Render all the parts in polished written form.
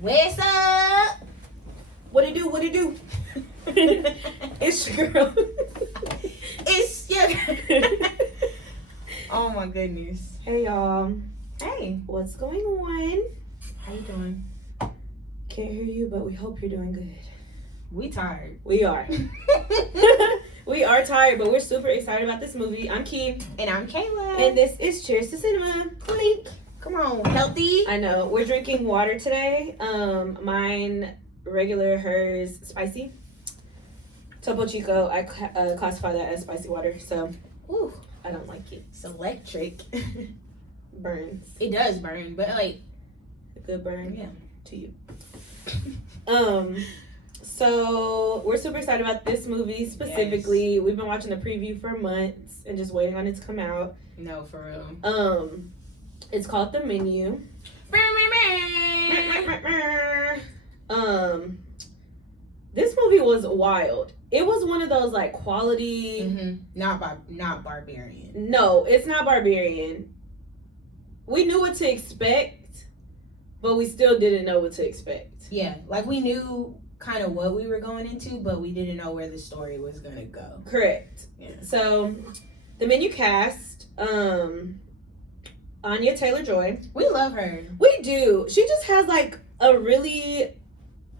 What's up? What it do? What it do? It's your girl. It's your Oh my goodness. Hey y'all. Hey, What's going on? how you doing? Can't hear you, but we hope you're doing good. We tired. We are. We are tired, but we're super excited about this movie. I'm Key. And I'm Kayla. And this is Cheers to Cinema. Clink. Come on, healthy. I know. We're drinking water today. Mine regular, hers spicy. Topo Chico, I classify that as spicy water, so Ooh, I don't like it. it's electric. Burns. It does burn, but like, A good burn. yeah. To you. So we're super excited about this movie specifically. Yes. We've been watching the preview for months and just waiting on it to come out. No, for real. It's called The Menu. This movie was wild. It was one of those like quality. Mm-hmm. Not Barbarian. No, it's not Barbarian. We knew what to expect, but we still didn't know what to expect. Yeah, like we knew kind of what we were going into, but we didn't know where the story was gonna go. Correct. Yeah. So, the Menu cast, Anya Taylor-Joy. We love her. We do. She just has like a really.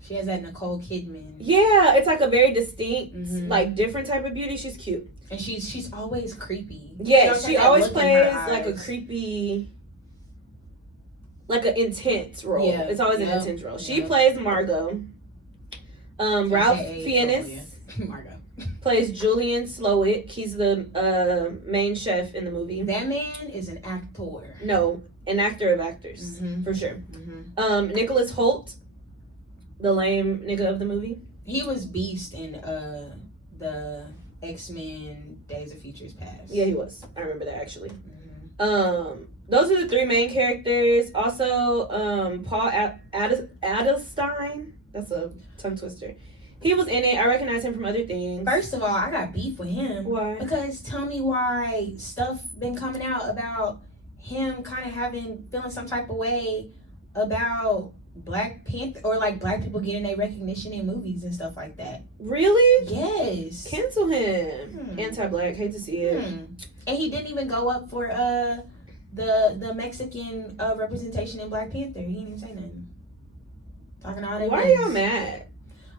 She has that Nicole Kidman. Yeah, it's like a very distinct, like different type of beauty. She's cute, and she's always creepy. Yeah, she always plays like a creepy. Like an intense role. Yeah, it's always an intense role. She plays Margot. Ralph Fiennes Margot plays Julian Slowick. He's the main chef in the movie. That man is an actor. No, an actor of actors for sure. Nicholas Hoult, the lame nigga of the movie. He was Beast in the X-Men Days of Futures Past. Yeah, he was. I remember that actually. Those are the three main characters. Also, Paul Adelstein. That's a tongue twister. He was in it. I recognize him from other things. First of all, I got beef with him. Why? Because tell me why stuff been coming out about him kind of feeling some type of way about Black Panther or like black people getting their recognition in movies and stuff like that. Really? Yes. Cancel him. Anti-black. Hate to see it. And he didn't even go up for the Mexican representation in Black Panther. He didn't even say nothing. Talking all that. Why are y'all mad?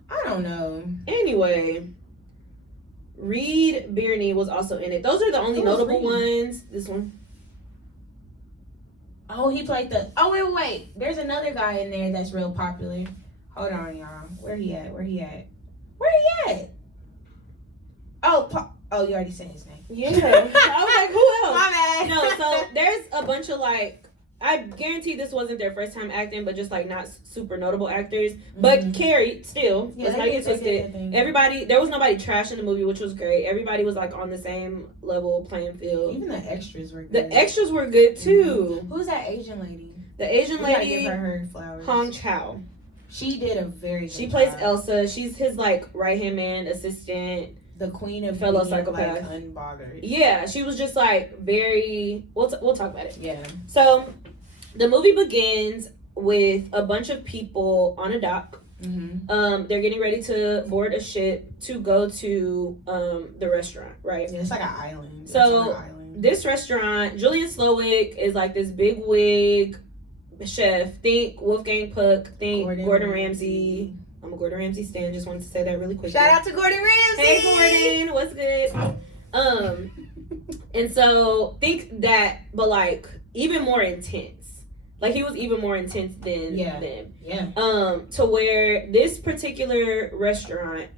I don't know. Anyway, Reed Birney was also in it. Those are the only notable ones. This one. Oh, he played the. Oh wait. There's another guy in there that's real popular. Hold on, y'all. Where he at? Oh, you already said his name. Yeah. I was like, who else? My bad. No, so there's a bunch of like, I guarantee this wasn't their first time acting, but just like not super notable actors. But Carrie still. Yeah, let's not get twisted. Everybody, there was nobody trash in the movie, which was great. Everybody was like on the same level playing field. Even the extras were good. The extras were good too. Who's that Asian lady? The Asian lady, give her flowers. Hong Chau. She did a very good She plays job. Elsa. She's his like right hand man, assistant. The queen of fellow being, psychopath. Like, unbothered. Yeah, she was just like very. We'll talk about it. Yeah. So, the movie begins with a bunch of people on a dock. They're getting ready to board a ship to go to the restaurant, right? Yeah, it's like an island. So this restaurant, Julian Slowick is like this big wig chef. Think Wolfgang Puck. Think Gordon Ramsay. I'm a Gordon Ramsay stan. Just wanted to say that really quick. Shout out to Gordon Ramsay. Hey Gordon, what's good? And so think that, but like even more intense. Like he was even more intense than them. Yeah. To where this particular restaurant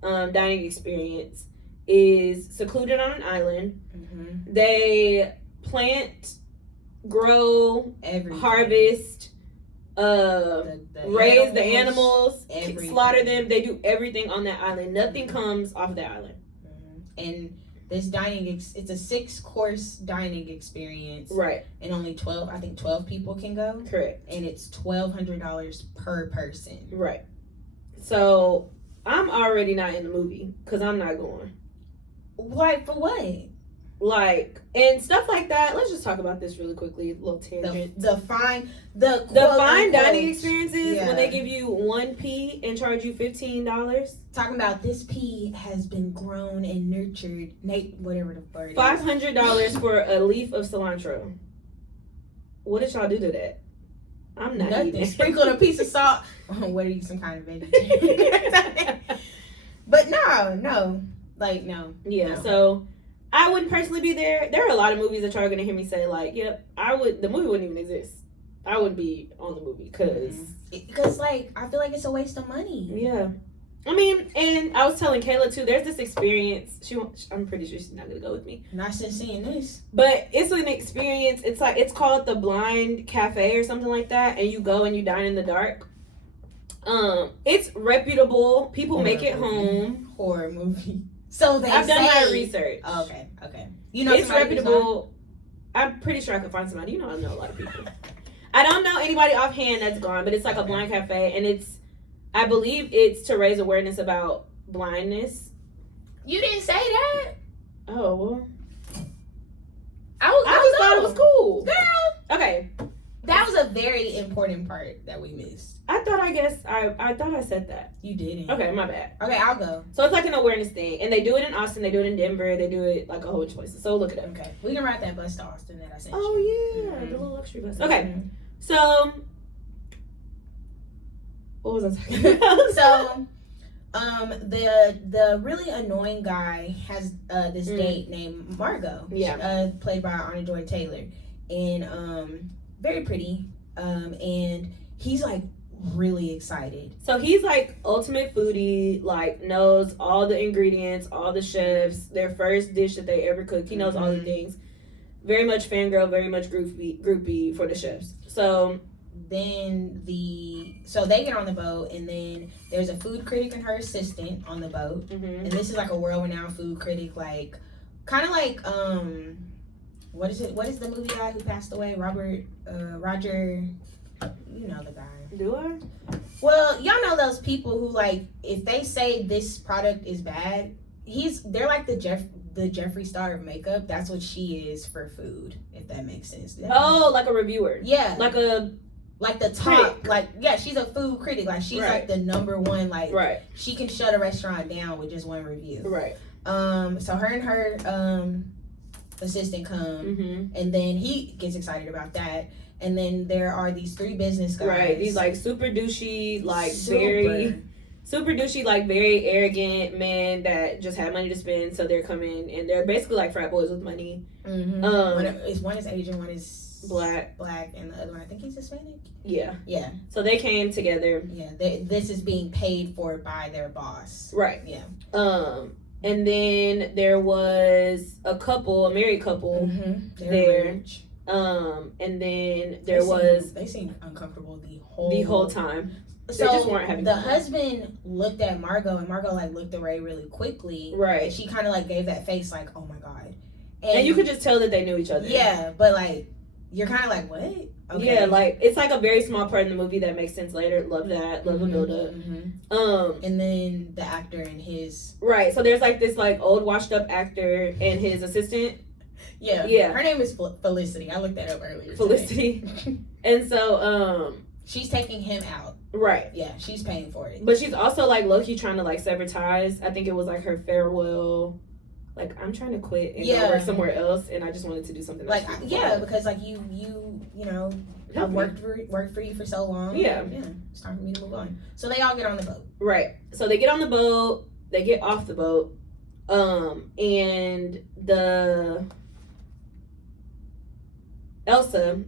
dining experience is secluded on an island. They plant, grow, harvest. Raise the animals, slaughter them. They do everything on that island. Nothing comes off that island. And this dining, it's a 6-course dining experience. Right. And only 12 people can go. Correct. And it's $1,200 per person. Right. So I'm already not in the movie because I'm not going. Like, for what? like, and stuff like that. Let's just talk about this really quickly. A little tangent. The fine dining experiences yeah. when they give you 1 pea and charge you $15. Talking about this pea has been grown and nurtured. Whatever the word is. $500 for a leaf of cilantro. What did y'all do to that? I'm not nothing. eating. Sprinkled a piece of salt. What are you, some kind of vegetarian? But no. Like, no. Yeah, no. So I wouldn't personally be there. There are a lot of movies that y'all are going to hear me say, like, yep, the movie wouldn't even exist. I wouldn't be on the movie because, like, I feel like it's a waste of money. Yeah. I mean, and I was telling Kayla, too, there's this experience. I'm pretty sure she's not going to go with me. Not since seeing this. But it's an experience. It's called the Blind Cafe or something like that. And you go and you dine in the dark. It's reputable. People make it home. Horror movie. So I've done my research. Oh, okay. You know, it's reputable. I'm pretty sure I can find somebody. You know, I know a lot of people. I don't know anybody offhand that's gone, but it's like a blind cafe, and I believe it's to raise awareness about blindness. You didn't say that. Oh well. I just thought it was cool, girl. Okay. That was a very important part that we missed. I thought I said that. You didn't. Okay, my bad. Okay, I'll go. So it's like an awareness thing. And they do it in Austin, they do it in Denver, they do it like a whole bunch of places. So look it up. Okay. We can ride that bus to Austin that I sent you. Oh yeah. Mm-hmm. The little luxury bus. Okay. So what was I talking about? So the really annoying guy has this date named Margot. Yeah. Played by Anya Taylor. And very pretty. And he's like really excited. So he's like ultimate foodie, like knows all the ingredients, all the chefs, their first dish that they ever cooked. He knows all the things. Very much fangirl, very much groupie for the chefs. So then so they get on the boat, and then there's a food critic and her assistant on the boat. And this is like a world-renowned food critic, like kind of like what is the movie guy who passed away? Roger, you know the guy. Do I? Well, y'all know those people who, like, if they say this product is bad, they're like the Jeffree Star of makeup. That's what she is for food, if that makes sense. Like a reviewer. Yeah. Like the top, critic. she's a food critic. Like, she's like the number one, like, she can shut a restaurant down with just one review. Right. So her and her assistant come, and then he gets excited about that. And then there are these 3 business guys. Right. These like super douchey, like very arrogant men that just have money to spend. So they're coming, and they're basically like frat boys with money. One is Asian, one is black, and the other one, I think he's Hispanic. Yeah. So they came together. Yeah. This is being paid for by their boss. Right. Yeah. And then there was a married couple there. And then they seemed uncomfortable the whole time. So they just weren't having the fun. Husband looked at Margot, and Margot like looked away really quickly. Right. And she kind of like gave that face like, oh my God. And you could just tell that they knew each other. Yeah, but like you're kind of like, what? Okay. Yeah, like it's like a very small part in the movie that makes sense later. Love that. Love the build up. And then the actor and his right. So there's like this like old washed up actor and his assistant. Yeah. Her name is Felicity. I looked that up earlier. Felicity. And so she's taking him out. Right. Yeah, she's paying for it. But she's also like low-key trying to like sever ties. I think it was like her farewell. Like, I'm trying to quit and go work somewhere else, and I just wanted to do something else. Like, because like you know, I've worked for you for so long. Yeah. It's time for me to move on. So they all get on the boat. Right. So they get on the boat. They get off the boat. And the Elsa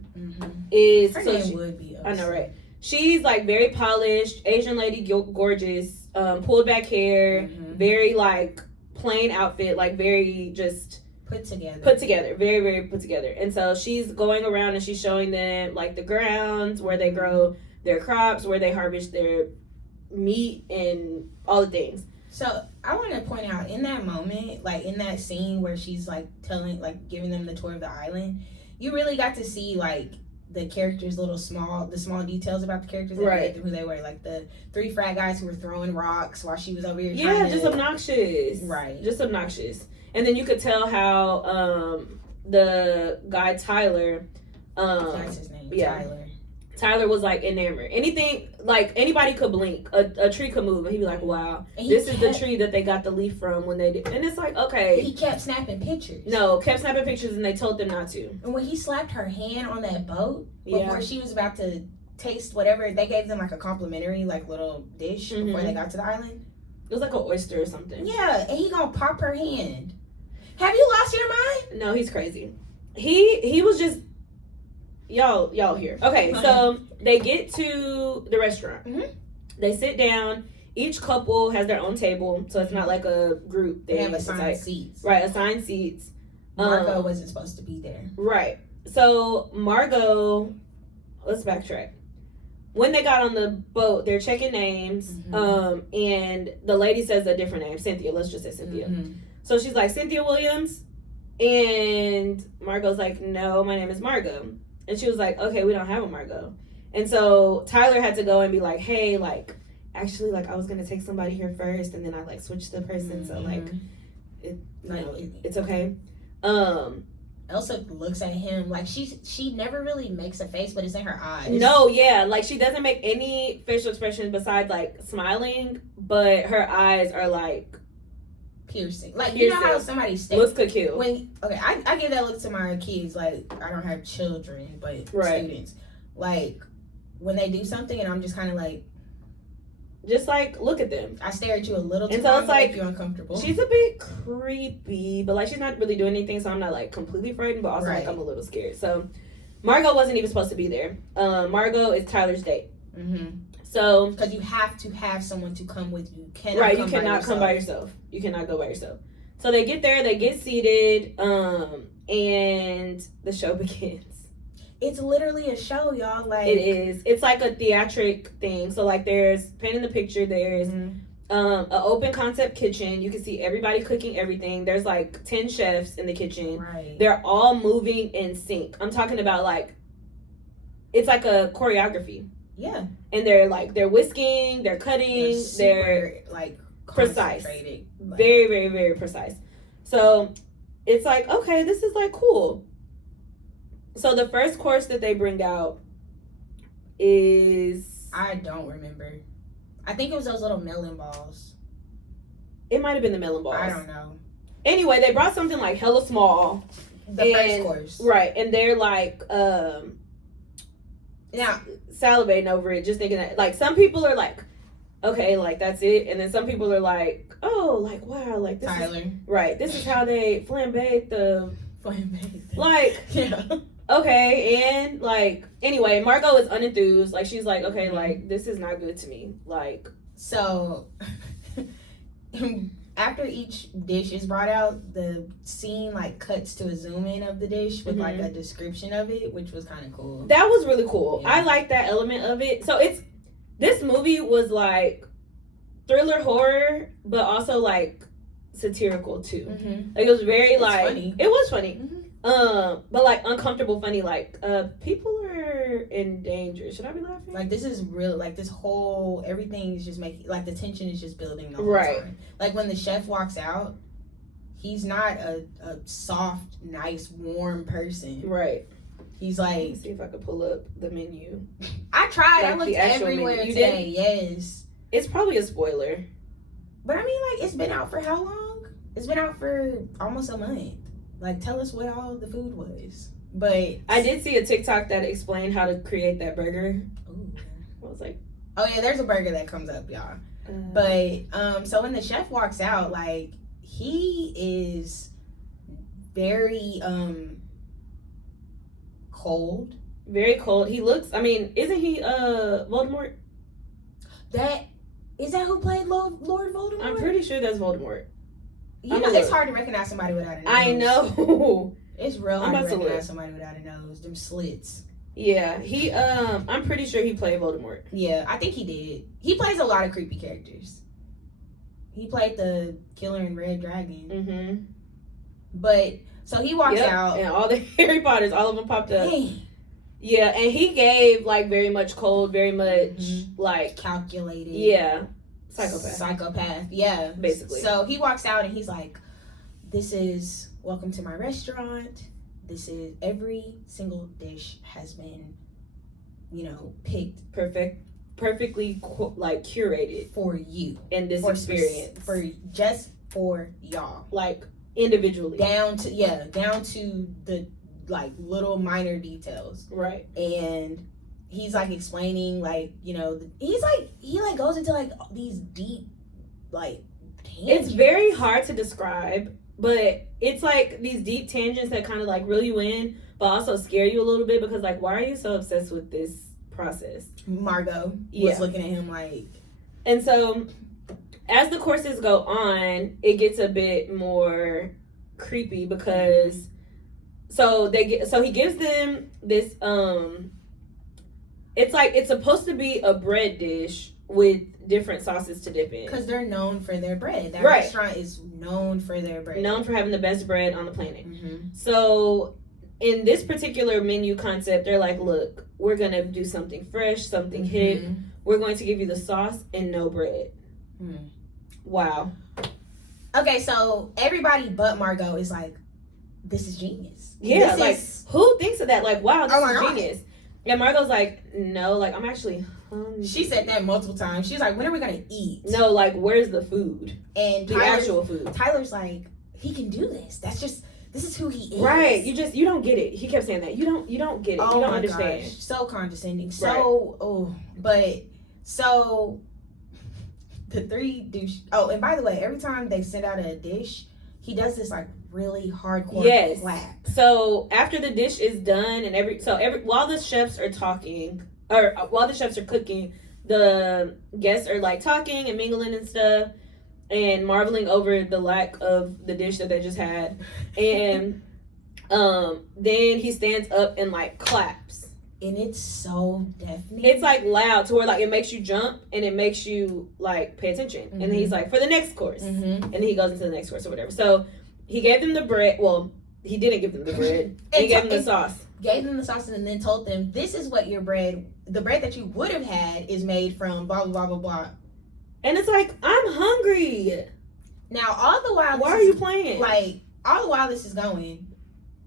is her name would be Elsa. I know, right? She's like very polished, Asian lady, gorgeous, pulled back hair, very like plain outfit, like very just put together, very, very put together. And so she's going around and she's showing them like the grounds where they grow their crops, where they harvest their meat and all the things. So I want to point out in that moment, like in that scene where she's like giving them the tour of the island, you really got to see like the characters' the small details about the characters, right? Who they were, like the 3 frat guys who were throwing rocks while she was over here. Yeah, just obnoxious, right? Just obnoxious. And then you could tell how the guy Tyler, That's his name. yeah. Tyler was like enamored. Anything, like anybody could blink, a tree could move, and he'd be like, "Wow, this is the tree that they got the leaf from when they did." And it's like, okay, he kept snapping pictures. No, kept snapping pictures, and they told them not to. And when he slapped her hand on that boat before she was about to taste whatever, they gave them like a complimentary like little dish before they got to the island. It was like an oyster or something. Yeah, and he gonna pop her hand. Have you lost your mind? No, he's crazy. He was just. Y'all here. Okay, so they get to the restaurant. They sit down. Each couple has their own table, so it's not like a group thing. They have assigned seats. Right, assigned seats. Margot wasn't supposed to be there. Right. So Margot, let's backtrack. When they got on the boat, they're checking names, and the lady says a different name, Cynthia. Let's just say Cynthia. So she's like, Cynthia Williams, and Margot's like, no, my name is Margot. And she was like, okay, we don't have a Margot. And so Tyler had to go and be like, hey, like, actually, like, I was going to take somebody here first, and then I, like, switched the person, so, like, it's okay. Elsa looks at him like she never really makes a face, but it's in her eyes. No, yeah, like, she doesn't make any facial expressions besides, like, smiling, but her eyes are, like, piercing. Like, you know how somebody looks could kill. I give that look to my kids. Like, I don't have children, but students. Like, when they do something and I'm just kind of like, just like, look at them. I stare at you a little too and so long, it's like you're uncomfortable. She's a bit creepy, but like she's not really doing anything, so I'm not like completely frightened, but also like I'm a little scared. So Margot wasn't even supposed to be there. Margot is Tyler's date. So because you have to have someone to come with you. You cannot come by yourself. You cannot go by yourself. So they get there, they get seated, and the show begins. It's literally a show, y'all. Like, it is. It's like a theatric thing. So like there's painting the picture, there's an open concept kitchen. You can see everybody cooking everything. There's like 10 chefs in the kitchen. Right. They're all moving in sync. I'm talking about like, it's like a choreography. Yeah. And they're whisking, they're cutting, they're like precise. Like, very, very, very precise. So it's like, okay, this is like cool. So the first course that they bring out is... I don't remember. I think it was those little melon balls. It might have been the melon balls. I don't know. Anyway, they brought something like hella small. The first course. Right. And they're like... now, salivating over it, just thinking that... Like, some people are like, okay, like, that's it. And then some people are like, oh, like, wow, like, this Tyler. Right. This is how they flambéed the... Like... Yeah. Okay, and like anyway, Margot is unenthused. Like she's like, okay, like this is not good to me. Like so after each dish is brought out, the scene like cuts to a zoom in of the dish with like a description of it, which was kind of cool. That was really cool. Yeah. I like that element of it. So this movie was like thriller horror, but also like satirical too. Like it was very funny. It was funny. But like uncomfortable funny, like people are in danger. Should I be laughing? Like this is real, like this whole everything is just making like the tension is just building the whole time. Like when the chef walks out, he's not a soft, nice, warm person. Right. He's like, let me see if I could pull up the menu. I tried. Like I looked everywhere today. Yes. It's probably a spoiler. But I mean, like, it's been out for how long? It's been out for almost a month. Like, tell us what all the food was. But I did see a TikTok that explained how to create that burger. Ooh. I was like, oh yeah, there's a burger that comes up, y'all. But so when the chef walks out, like, he is very cold. Very cold. He looks, I mean, isn't he Voldemort? Is that who played Lord Voldemort? I'm pretty sure that's Voldemort. You know, it's hard to recognize somebody without a nose. I know. It's real hard to recognize somebody without a nose. Them slits. Yeah, I'm pretty sure he played Voldemort. Yeah, I think he did. He plays a lot of creepy characters. He played the killer in Red Dragon. But, so he walks out. And all the Harry Potters, all of them popped up. Dang. Yeah, and he gave, like, very much cold, very much, like... calculated. Yeah. Psychopath, yeah. Basically. So he walks out and he's like, this is welcome to my restaurant. This is every single dish has been, picked perfectly like curated for you in this experience for y'all, like individually, down to the like little minor details, right? And he's like explaining like he goes into like these deep like tangents. It's very hard to describe, but it's like these deep tangents that kind of like reel you in, but also scare you a little bit because like, why are you so obsessed with this process? Margot was looking at him like, and so as the courses go on, it gets a bit more creepy because he gives them this it's supposed to be a bread dish with different sauces to dip in. Because they're known for their bread. That right. restaurant is known for their bread. Known for having the best bread on the planet. Mm-hmm. So in this particular menu concept, they're like, look, we're going to do something fresh, something hip. We're going to give you the sauce and no bread. Mm. Wow. Okay, so everybody but Margot is like, this is genius. Yeah, who thinks of that? Like, wow, this is genius. And Margot's like, no, like, I'm actually hungry. She said that multiple times. She's like, when are we going to eat? No, like, where's the food? And the actual food. Tyler's like, he can do this. This is who he is. Right. You don't get it. He kept saying that. You don't get it. Oh, you don't understand. Gosh. So condescending. Right. So the three douche. Oh, and by the way, every time they send out a dish, he does this like really hardcore clap. So after the dish is done and while the chefs are talking or while the chefs are cooking, the guests are like talking and mingling and stuff and marveling over the lack of the dish that they just had. And then he stands up and like claps. And it's so deafening. It's like loud to where like it makes you jump and it makes you like pay attention. Mm-hmm. And then he's like, for the next course. Mm-hmm. And then he goes into the next course or whatever. So he gave them the bread. Well, he didn't give them the bread. He gave them the sauce. Gave them the sauce and then told them, this is what the bread that you would have had is made from blah, blah, blah, blah, blah. And it's like, I'm hungry. Now, all the while... Why are you playing? Like, all the while this is going,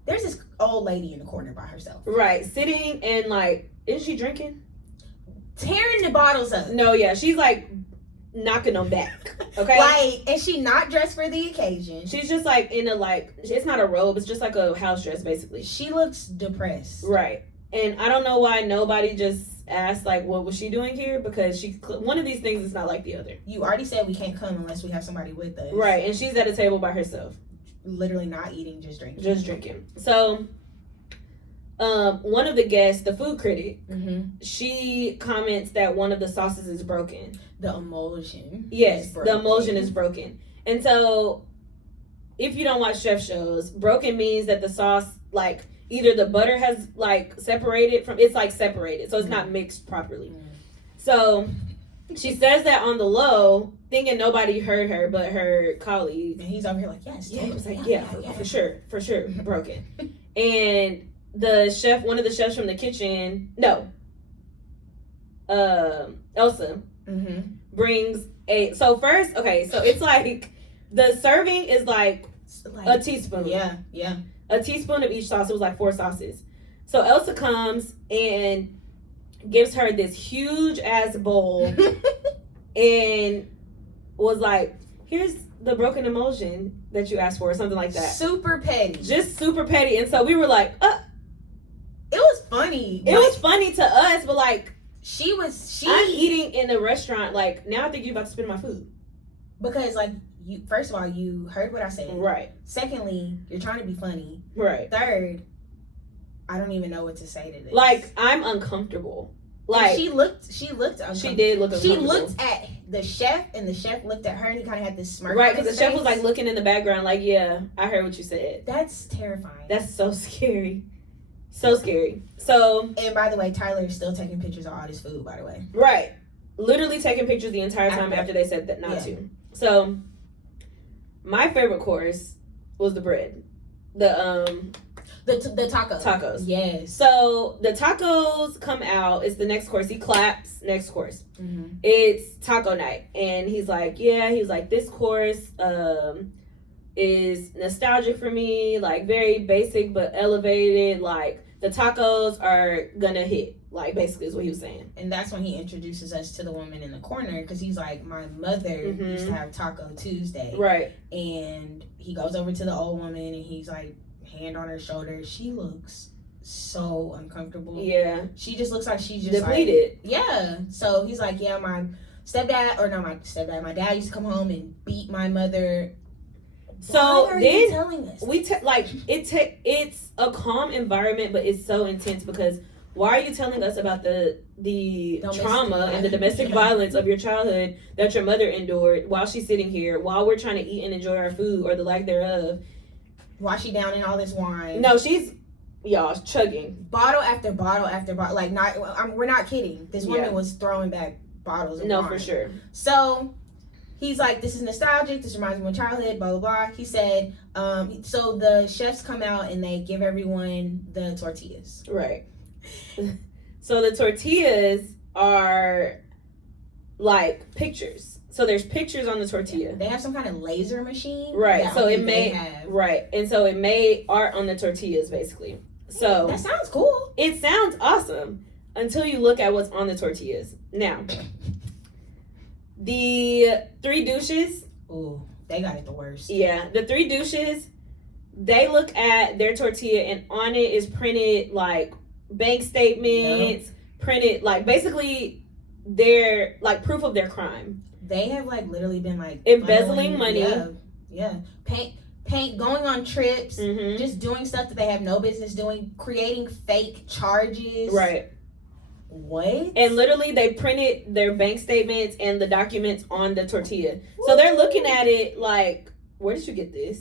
there's this old lady in the corner by herself. Right. Sitting and like, isn't she drinking? Tearing the bottles up. No, yeah. She's like knocking them back. Okay? Like, and she not dressed for the occasion. She's just like in a like, it's not a robe. It's just like a house dress basically. She looks depressed. Right. And I don't know why nobody just asked like, what was she doing here? Because one of these things is not like the other. You already said we can't come unless we have somebody with us. Right. And she's at a table by herself. Literally not eating, just drinking. Just drinking. So, one of the guests, the food critic, she comments that one of the sauces is broken. The emulsion. Yes, the emulsion is broken. And so, if you don't watch chef shows, broken means that the sauce, like, either the butter has, like, separated, so it's not mixed properly. So, she says that on the low, thinking nobody heard her but her colleague. And he's over here like, yes. Yeah, he was like, yeah, for sure, broken. And the chef, one of the chefs from the kitchen, Elsa, brings so it's like, the serving is like a teaspoon. Yeah. A teaspoon of each sauce. It was like 4 sauces. So Elsa comes and gives her this huge ass bowl and was like, here's the broken emulsion that you asked for, or something like that. Super petty. Just super petty. And so we were like, it was funny. It was funny to us, but like, I'm eating in a restaurant, like, now I think you're about to spit in my food. Because like, first of all, you heard what I said. Right. Secondly, you're trying to be funny. Right. Third, I don't even know what to say to this. Like, I'm uncomfortable. Like, and she looked uncomfortable. She did look uncomfortable. She looked at the chef, and the chef looked at her, and he kind of had this smirk. Right, because the chef was like looking in the background, like, yeah, I heard what you said. That's terrifying. That's so scary. So scary. So, and by the way, Tyler is still taking pictures of all this food, by the way. Right. Literally taking pictures the entire time after they said that not to. So, my favorite course was the bread. The tacos. Tacos. Yes. So the tacos come out. It's the next course. He claps. Next course. It's taco night, and he's like, yeah. He was like, this course is nostalgic for me, like very basic but elevated. Like the tacos are gonna hit, like basically is what he was saying. And that's when he introduces us to the woman in the corner, because he's like, my mother used to have Taco Tuesday. Right. And he goes over to the old woman and he's like, hand on her shoulder. She looks so uncomfortable. Yeah. She just looks like she's just depleted. Like, yeah. So he's like, yeah, my dad used to come home and beat my mother. So why are then you telling us? It's a calm environment, but it's so intense because why are you telling us about the trauma and the domestic violence of your childhood that your mother endured while she's sitting here, while we're trying to eat and enjoy our food or the lack thereof? Why she down in all this wine? No, she's chugging bottle after bottle after bottle. Like, we're not kidding. This woman was throwing back bottles of wine. For sure. So he's like, this is nostalgic. This reminds me of my childhood. Blah blah blah. He said, so the chefs come out and they give everyone the tortillas. Right. So the tortillas are like pictures. So there's pictures on the tortilla. They have some kind of laser machine. Right. So it made and so it made art on the tortillas basically. So that sounds cool. It sounds awesome until you look at what's on the tortillas. Now, the three douches. Ooh, they got it the worst. Yeah, the three douches. They look at their tortilla and on it is printed like bank statements, printed like basically their like proof of their crime. They have like literally been like embezzling money. Yeah. Paint, going on trips, just doing stuff that they have no business doing, creating fake charges. Right. What? And literally they printed their bank statements and the documents on the tortilla. Woo. So they're looking at it like, where did you get this?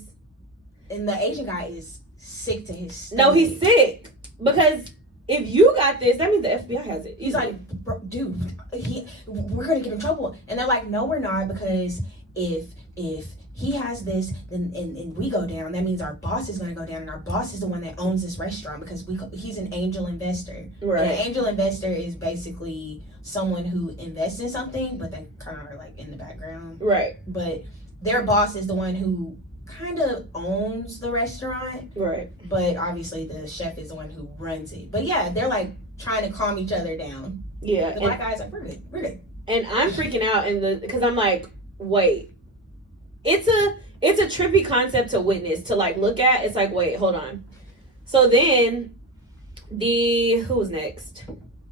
And the Asian guy is sick to his stomach. No, he's sick. Because if you got this, that means the FBI has it. He's like, bro, dude, we're going to get in trouble. And they're like, no, we're not, because if he has this, then and we go down, that means our boss is going to go down, and our boss is the one that owns this restaurant, because he's an angel investor. Right. And an angel investor is basically someone who invests in something, but they kind of are like in the background. Right. But their boss is the one who kind of owns the restaurant. Right. But obviously the chef is the one who runs it. But yeah, they're like trying to calm each other down. Yeah. The black guy's like, we're good. And I'm freaking out because I'm like, wait. It's a trippy concept to witness, to like look at. It's like, wait, hold on. So then who was next?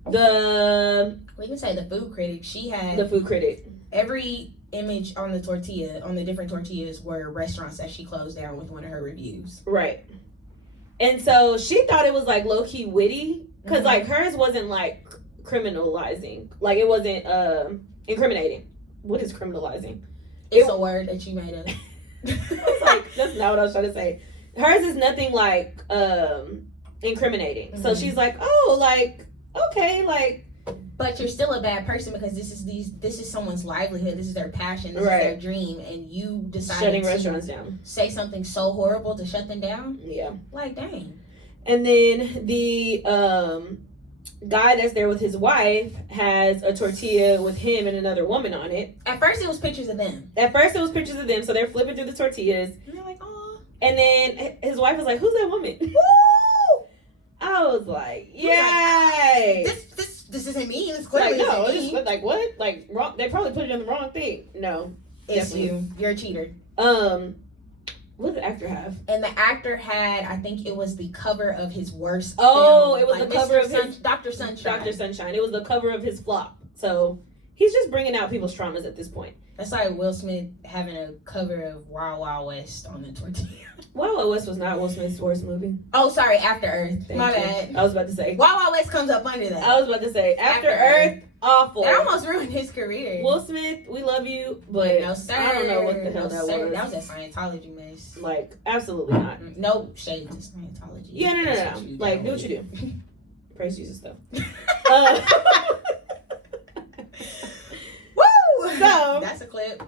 We can say the food critic. She had the food critic. Every image on the tortilla, on the different tortillas, were restaurants that she closed down with one of her reviews. Right. And so she thought it was like low-key witty, because like hers wasn't like criminalizing. Like it wasn't incriminating. What is criminalizing? It's a word that you made up. Like, that's not what I was trying to say. Hers is nothing like incriminating. So she's like, oh, like, okay, like. But you're still a bad person, because this is someone's livelihood. This is their passion. This is their dream, and you decided shutting restaurants down. Say something so horrible to shut them down. Yeah. Like, dang. And then the guy that's there with his wife has a tortilla with him and another woman on it. At first it was pictures of them. So they're flipping through the tortillas. And they're like, oh. And then his wife was like, who's that woman? Woo! I was like, yay! Like, this isn't me. This clearly isn't me. Like, what? Like, wrong. They probably put it in the wrong thing. No. It's definitely. You're a cheater. What did the actor have? And the actor had, I think it was the cover of his worst film. It was like the cover of his Dr. Sunshine. Dr. Sunshine. It was the cover of his flop. So he's just bringing out people's traumas at this point. That's like Will Smith having a cover of Wild Wild West on the tortilla. Wild Wild West was not Will Smith's worst movie. Oh, sorry, After Earth. My bad. I was about to say. Wild Wild West comes up under that. I was about to say After Earth. Awful. That almost ruined his career. Will Smith, we love you, but no, sir. I don't know what the hell that was. That was a Scientology mess. Like, absolutely not. No shade to Scientology. Yeah, no. Like, do what you do. Praise Jesus, though. Woo! So that's a clip.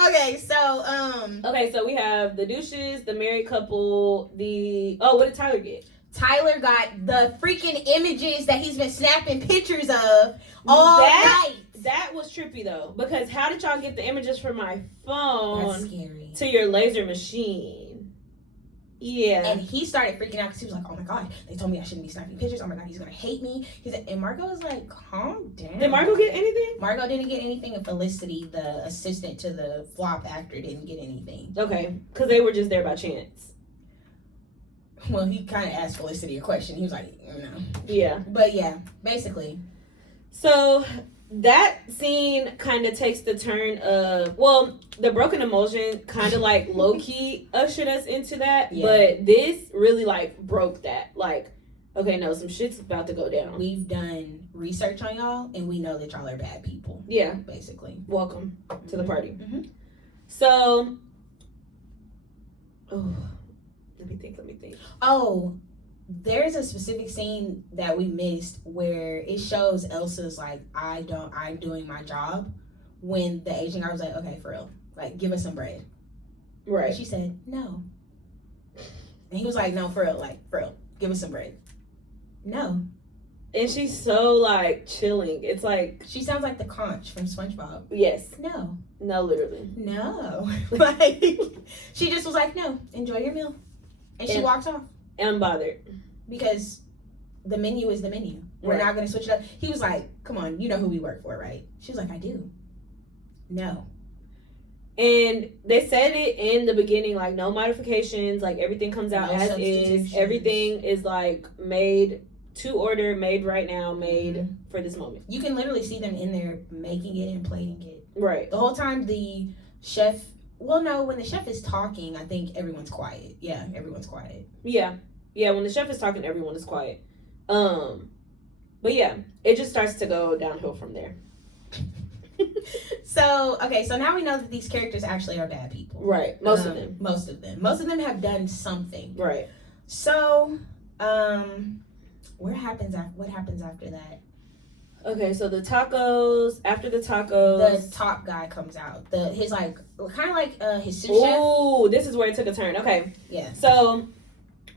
Okay, so we have the douches, the married couple, what did Tyler get? Tyler got the freaking images that he's been snapping pictures of all night. That was trippy though, because how did y'all get the images from my phone That's scary. to your laser machine? Yeah. And he started freaking out because he was like, oh my God, they told me I shouldn't be snapping pictures. Oh my God, he's going to hate me. And Marco was like, calm down. Did Marco get anything? Marco didn't get anything, and Felicity, the assistant to the flop actor, didn't get anything. Okay, because they were just there by chance. Well, he kind of asked Felicity a question. He was like, no. Yeah. But yeah, basically. So that scene kind of takes the turn of, well, the broken emulsion kind of like low-key ushered us into that, but this really like broke that. Like, okay, no, some shit's about to go down. We've done research on y'all, and we know that y'all are bad people. Yeah. Basically. Welcome to the party. Mm-hmm. So, let me think. Oh, there's a specific scene that we missed where it shows Elsa's like, I'm doing my job, when the Asian guy was like, okay, for real, like, give us some bread. Right. And she said, no. And he was like, no, for real, give us some bread. No. And she's so like chilling. It's like, She sounds like the conch from SpongeBob. yes. No. No, literally. No. Like, she just was like, no, enjoy your meal. And she walked off. Unbothered. Because the menu is the menu. We're not going to switch it up. He was like, come on, you know who we work for, right? She was like, I do. No. And they said it in the beginning, like, no modifications, like, everything comes out as is. Everything is, like, made to order, made right now, made for this moment. You can literally see them in there making it and plating it. Right. The whole time the chef, well, no, when the chef is talking, I think everyone's quiet. Yeah, everyone's quiet. Yeah. Yeah, when the chef is talking, everyone is quiet. But yeah, it just starts to go downhill from there. So now we know that these characters actually are bad people. Right. Most of them. Most of them have done something. Right. So, what happens after that? Okay, so after the tacos, the top guy comes out. His like kind of like his sous chef. Oh, this is where it took a turn. Okay. Yeah. So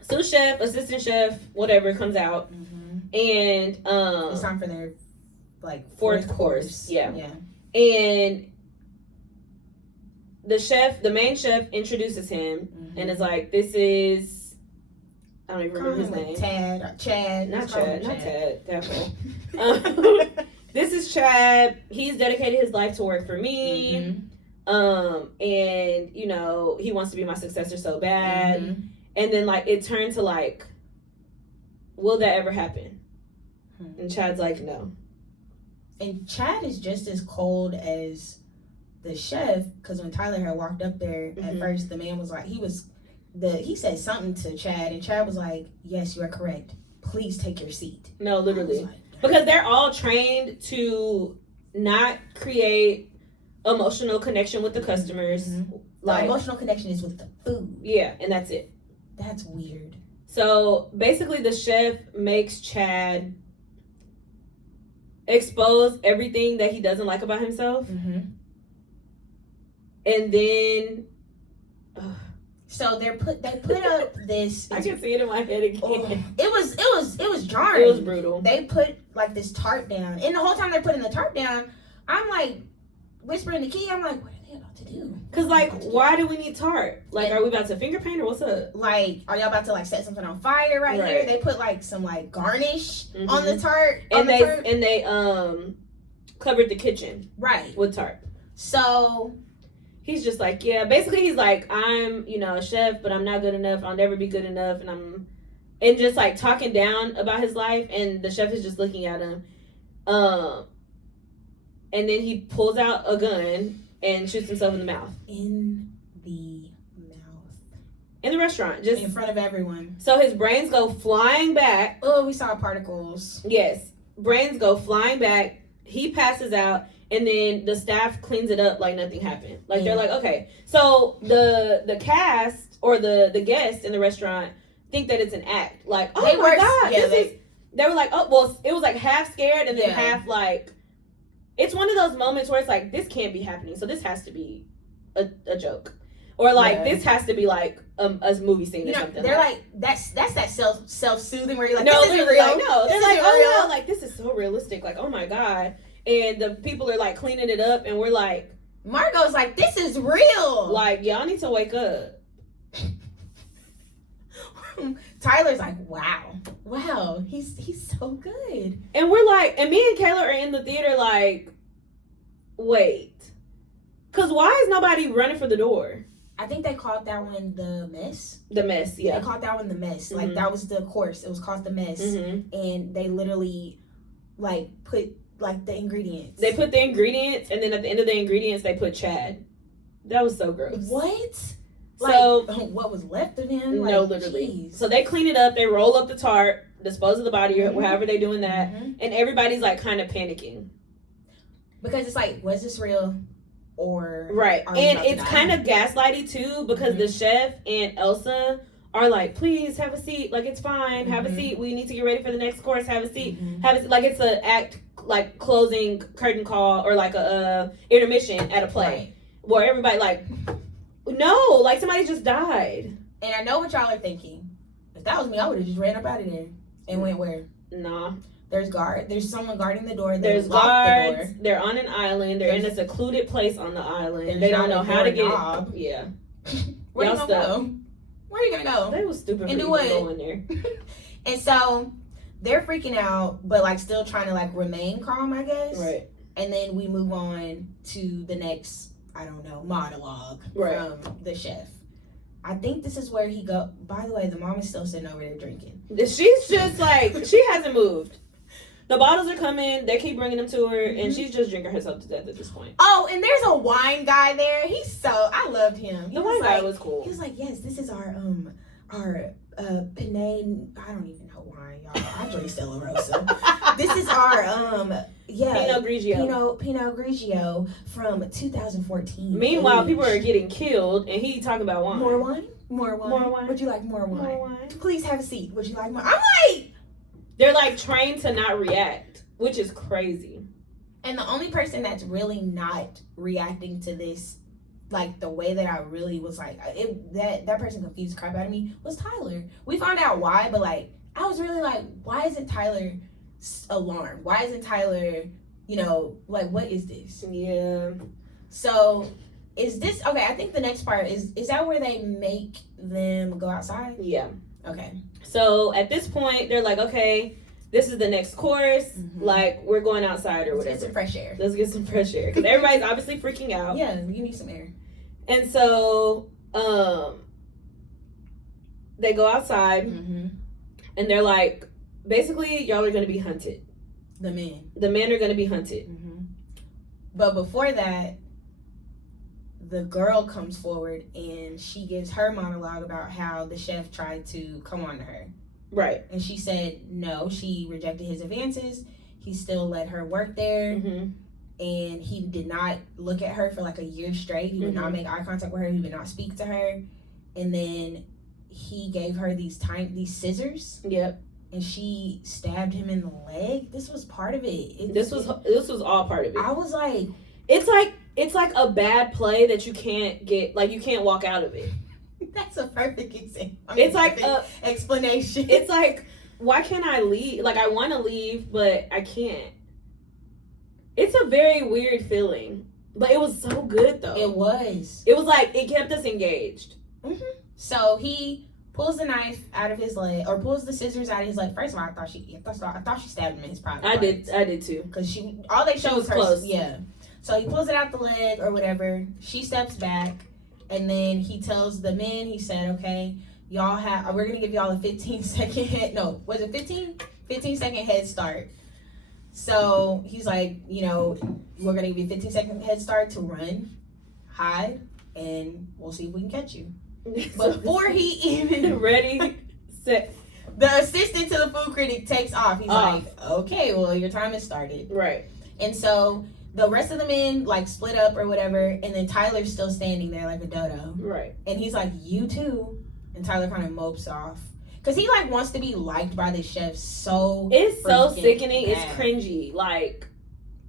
sous chef, assistant chef, whatever comes out, and it's time for their like fourth course. Yeah. Yeah. And the main chef introduces him and is like, "This is." I don't even remember his name. Chad. Not Chad. Definitely. This is Chad. He's dedicated his life to work for me. And you know, he wants to be my successor so bad. And then like it turned to like, will that ever happen? And Chad's like, no. And Chad is just as cold as the chef, because when Tyler had walked up there at first, the man was like, he said something to Chad, and Chad was like, yes, you are correct. Please take your seat. No, literally. Because they're all trained to not create emotional connection with the customers. Like, the emotional connection is with the food. Yeah, and that's it. That's weird. So basically the chef makes Chad expose everything that he doesn't like about himself. And then so they put up this. I can see it in my head again. It was jarring. It was brutal. They put like this tarp down, and the whole time they're putting the tarp down, I'm like whispering to Key. I'm like, what are they about to do? Cause like, why do we need tarp? Like, are we about to finger paint or what's up? Like, are y'all about to like set something on fire right here? They put like some like garnish on the tarp, and they covered the kitchen with tarp. So he's just like, yeah, basically he's like, I'm, you know, a chef, but I'm not good enough. I'll never be good enough. And just like talking down about his life. And the chef is just looking at him. And then he pulls out a gun and shoots himself in the mouth. In the mouth. In the restaurant. Just in front of everyone. So his brains go flying back. Oh, we saw particles. Yes. Brains go flying back. He passes out. And then the staff cleans it up like nothing happened. Like they're like, okay. So the cast or the guests in the restaurant think that it's an act. Like, oh my God. Yeah, they were like, oh, well, it was like half scared and then half like, it's one of those moments where it's like, this can't be happening. So this has to be a joke. Or like, this has to be like a movie scene or something. They're like that's that self-soothing where you're like, no, this isn't real. Like, no, they're like, oh no, like this is so realistic. Like, oh my God. and the people are like cleaning it up, and we're like, Margot's like, this is real. like, y'all need to wake up. Tyler's like, wow, he's so good. And we're like, and me and Kayla are in the theater like, wait, because why is nobody running for the door? I think they called that one the mess. The mess, yeah. They called that one the mess. Like, that was the course. It was called the mess. And they literally, like, put, like, the ingredients. They put the ingredients, and then at the end of the ingredients, they put Chad. That was so gross. What? So, like, what was left of him? Like, no, literally. Geez. So they clean it up, they roll up the tarp, dispose of the body, or however they're doing that, and everybody's, like, kind of panicking. Because it's like, was this real? Or right, and it's kind of gaslighty too, because the chef and Elsa are like, please have a seat, like, it's fine, have a seat, we need to get ready for the next course, have a seat, have a seat. Like, it's an act, like, closing curtain call, or like a intermission at a play, where everybody like, no, like, somebody just died. And I know what y'all are thinking. If that was me, I would have just ran up out of there and went where? Nah. There's someone guarding the door. There's guards. The door. They're on an island. They're in a secluded place on the island. They don't know how to get. Yeah. Where you gonna go? Where you gonna go? They was stupid and for going there. And so they're freaking out, but like still trying to like remain calm, I guess. Right. And then we move on to the next, I don't know, monologue from the chef. I think this is where he go. By the way, the mom is still sitting over there drinking. She's just like, she hasn't moved. The bottles are coming. They keep bringing them to her, and she's just drinking herself to death at this point. Oh, and there's a wine guy there. I loved him. The wine guy was cool. He was like, yes, this is our Pinot. I don't even know wine, y'all. I drink Stella Rosa. This is our Pinot Grigio. Pinot Grigio from 2014. Meanwhile, people are getting killed, and he talking about wine. More wine? More wine. More wine. Would you like more wine? More wine. Please have a seat. Would you like more? I'm like. They're like trained to not react, which is crazy. And the only person that's really not reacting to this, like the way that I really was like, that person confused the crap out of me, was Tyler. We found out why, but like, I was really like, why isn't Tyler alarmed? Why isn't Tyler, like, what is this? Yeah. So, is this, okay, I think the next part is that where they make them go outside? Yeah. Okay. So at this point, they're like, okay, this is the next course. Like, we're going outside or whatever. Let's get some fresh air. Let's get some fresh air. Because everybody's obviously freaking out. Yeah, you need some air. And so, they go outside. And they're like, basically, y'all are going to be hunted. The men. The men are going to be hunted. But before that, the girl comes forward and she gives her monologue about how the chef tried to come on to her. Right. And she said no, she rejected his advances. He still let her work there. And he did not look at her for like a year straight. He would not make eye contact with her. He would not speak to her. And then he gave her these scissors. Yep. And she stabbed him in the leg. This was part of it. This was all part of it. I was like, it's like a bad play that you can't get, like, you can't walk out of it. That's a perfect example. It's like a explanation. It's like, why can't I leave? Like, I want to leave, but I can't. It's a very weird feeling, but it was so good though. It was. It was like, it kept us engaged. So he pulls the knife out of his leg, or pulls the scissors out of his leg. First of all, I thought she stabbed him in his private I parts. did too. Because all they showed was her. Close. Yeah. So he pulls it out the leg or whatever. She steps back, and then he tells the men. He said, "Okay, we're gonna give y'all a 15-second head. No, was it 15? 15-second head start." So he's like, we're gonna give you a 15-second head start to run, hide, and we'll see if we can catch you. Before he even ready, set, the assistant to the food critic takes off. He's like, "Okay, well, your time has started." Right. And so the rest of the men like split up or whatever, and then Tyler's still standing there like a dodo. Right. And he's like, "You too," and Tyler kind of mopes off because he like wants to be liked by the chef. So it's so sickening. Bad. It's cringy. Like,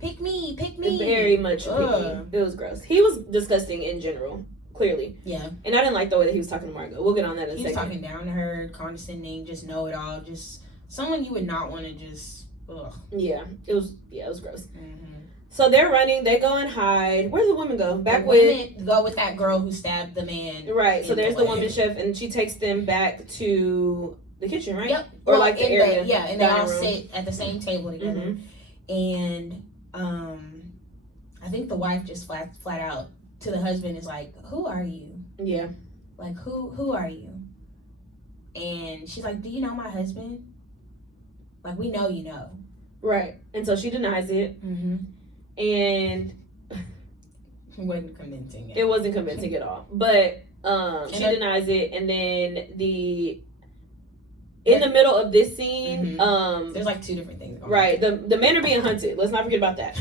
pick me. Very much pick me. It was gross. He was disgusting in general. Clearly. Yeah. And I didn't like the way that he was talking to Margot. We'll get on that in a second. He was talking down to her, condescending, just know it all, just someone you would not want to just Ugh. Yeah, it was gross. Mm-hmm. So they're running. They go and hide. Where do the women go? Back the with women go with that girl who stabbed the man. Right. So there's the leg. woman chef, and she takes them back to the kitchen, right? Yep. Or like the area. And they all room. sit at the same table together. And I think the wife just flat out to the husband is like, "Who are you? Yeah. Like who are you?" And she's like, "Do you know my husband? Like we know you know." Right. And so she denies it. Mm-hmm. And it wasn't convincing. It wasn't convincing at all. But she denies it, and then in the middle of this scene, there's like two different things going right. The men are being hunted. Let's not forget about that.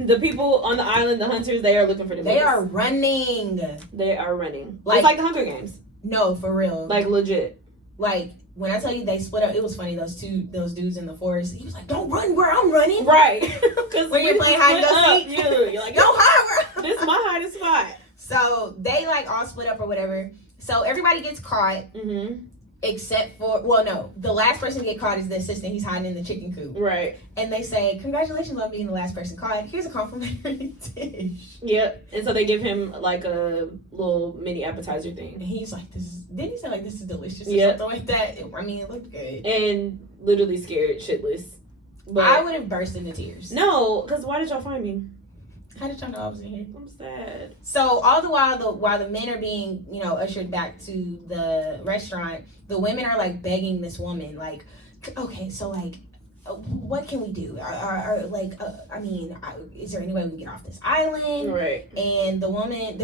The people on the island, the hunters, they are looking for them. They are running. They are running. It's like the Hunger Games. No, for real. Like legit. Like when I tell you they split up, it was funny. Those dudes in the forest. He was like, "Don't run where I'm running." Right. Because when you're playing hide and go seek, you're like, "Don't hide where." This is my hiding spot. So they like all split up or whatever. So everybody gets caught. Mm-hmm. Except for, the last person to get caught is the assistant. He's hiding in the chicken coop. Right. And they say, "Congratulations on being the last person caught. Here's a complimentary dish." Yep. And so they give him like a little mini appetizer thing. And he's like, didn't he say like, "This is delicious" or something like that? I mean, it looked good. And literally scared shitless. But I would have burst into tears. No, because why did y'all find me? How did y'all know I was in here? I'm sad. So all the while the men are being, ushered back to the restaurant, the women are like begging this woman, like, "Okay, so like, what can we do? Is there any way we can get off this island?" Right. And the woman,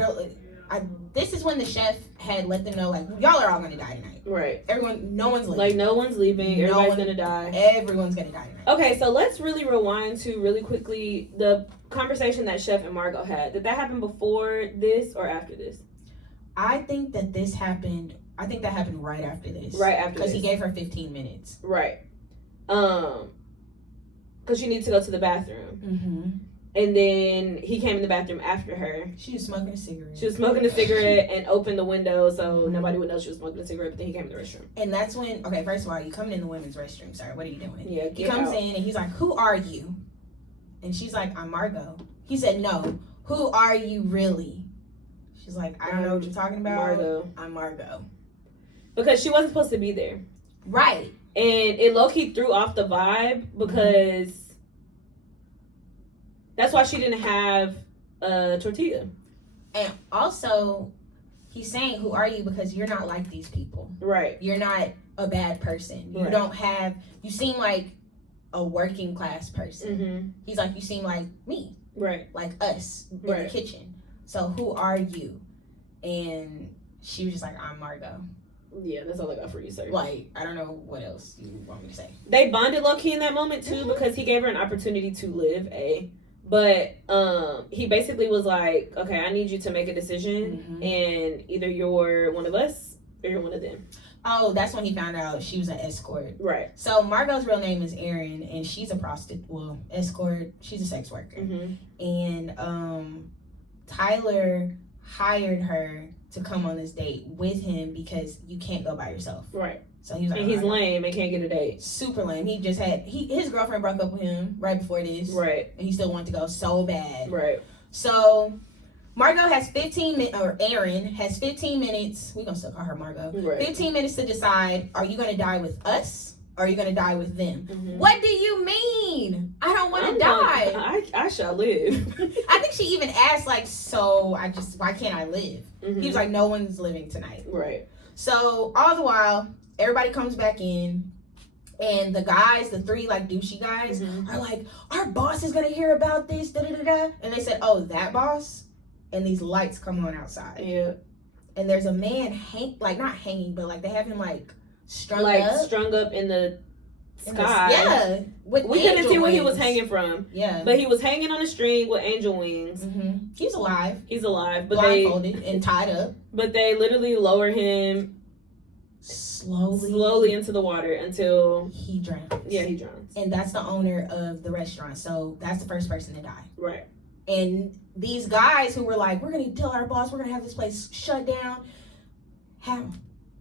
this is when the chef had let them know, like, "Y'all are all gonna die tonight." Right. No one's leaving. Like, no one's leaving. Everybody's gonna die. Everyone's gonna die tonight. Okay, so let's really rewind to really quickly the conversation that Chef and Margot had. Did that happen before this or after this? I think that that happened right after this. Right after this. Because he gave her 15 minutes. Right. Because she needs to go to the bathroom. Mm-hmm. And then he came in the bathroom after her. She was smoking a cigarette. She was smoking a cigarette and opened the window so nobody would know she was smoking a cigarette, but then he came in the restroom. And that's when, okay, first of all, you coming in the women's restroom, sir. What are you doing? Yeah, he comes in and he's like, "Who are you?" And she's like, "I'm Margot." He said, "No. Who are you really?" She's like, "I don't know what you're talking about." Margot. "I'm Margot." Because she wasn't supposed to be there. Right. And it low-key threw off the vibe because that's why she didn't have a tortilla. And also, he's saying, "Who are you?" because you're not like these people. Right. You're not a bad person. You don't have, you seem like a working class person. Mm-hmm. He's like, "You seem like me." Right. Like us in the kitchen. So who are you? And she was just like, "I'm Margot." Yeah, that's all I got for you, sir. Like, I don't know what else you want me to say. They bonded low-key in that moment, too, because he gave her an opportunity to live, But he basically was like, "Okay, I need you to make a decision, and either you're one of us or you're one of them." Oh, that's when he found out she was an escort. Right. So Margot's real name is Erin, and she's a prostitute. Well, escort. She's a sex worker. Mm-hmm. And Tyler hired her to come on this date with him because you can't go by yourself. Right. So he was like, and he's lame and can't get a date. Super lame. He just had his girlfriend broke up with him right before this. Right. And he still wanted to go so bad. Right. So Margot has 15 minutes, or Erin has 15 minutes. We're going to still call her Margot. Right. 15 minutes to decide, are you going to die with us or are you going to die with them? Mm-hmm. What do you mean? I don't want to die. I shall live. I think she even asked, like, so why can't I live? Mm-hmm. He was like, "No one's living tonight." Right. So all the while, everybody comes back in. And the guys, the three like douchey guys, are like, "Our boss is going to hear about this, da-da-da-da." And they said, "Oh, that boss?" And these lights come on outside. Yeah. And there's a man not hanging, but like they have him like strung up in the sky. Yeah. We couldn't see where he was hanging from. Yeah. But he was hanging on a string with angel wings. Mm-hmm. He's alive. But blindfolded and tied up. But they literally lower him slowly into the water until he drowns. Yeah, he drowns. And that's the owner of the restaurant. So that's the first person to die. Right. And these guys who were like, "We're going to tell our boss, we're going to have this place shut down." How?